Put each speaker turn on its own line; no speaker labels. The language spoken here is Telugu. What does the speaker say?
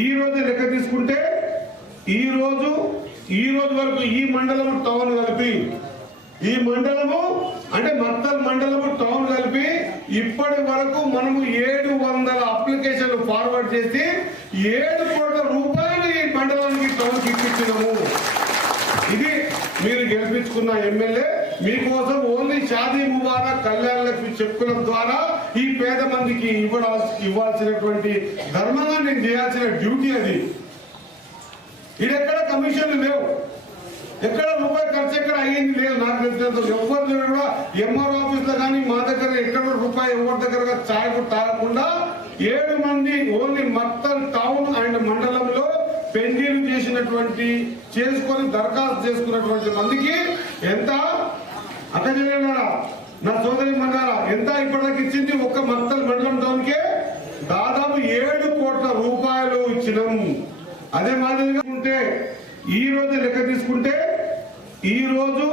ఈ రోజు లెక్క తీసుకుంటే ఈ రోజు ఈ రోజు వరకు ఈ మండలము టౌన్ కలిపి ఈ మండలము అంటే మత్తల్ మండలము టౌన్ కలిపి ఇప్పటి వరకు మనము ఏడు వందల అప్లికేషన్లు ఫార్వర్డ్ చేసి ఏడు కోట్ల రూపాయలు ఈ మండలానికి టౌన్ ఇప్పించినాము. ఇది మీరు గెలిపించుకున్న ఎమ్మెల్యే మీకోసం ఓన్లీ షాదీ ముబారా కళ్యాణ్ లక్ష్మి చెక్కుల ద్వారా ఈ పేద మందికి ఇవ్వడాల్సి ఇవ్వాల్సినటువంటి ధర్మంగా నేను చేయాల్సిన డ్యూటీ అది. ఇది ఎక్కడ కమిషన్లు లేవు? ఎక్కడ రూపాయి ఖర్చు ఎక్కడ అయ్యింది లేదు? నాకు తెలిసినంత ఎవరి దగ్గర కూడా. ఎంఆర్ ఆఫీస్లో కానీ మా దగ్గర ఎక్కడ రూపాయి ఎవరి దగ్గర ఛాయ్ తాగకుండా ఏడు మంది ఓన్లీ మొత్తం టౌన్ అండ్ మండలంలో పెండింగ్ చేసినటువంటి చేసుకొని దరఖాస్తు చేసుకున్నటువంటి మందికి ఎంత? అక్కజల్లారా నా సోదరి మన్నారా ఎంత ఇప్పటిదాకా ఇచ్చింది ఒక్క మంతల్ మండలం టౌన్కే దాదాపు ఏడు కోట్ల రూపాయలు ఇచ్చినాం. అదే మాదిరిగా ఉంటే ఈ రోజు లెక్క తీసుకుంటే ఈ రోజు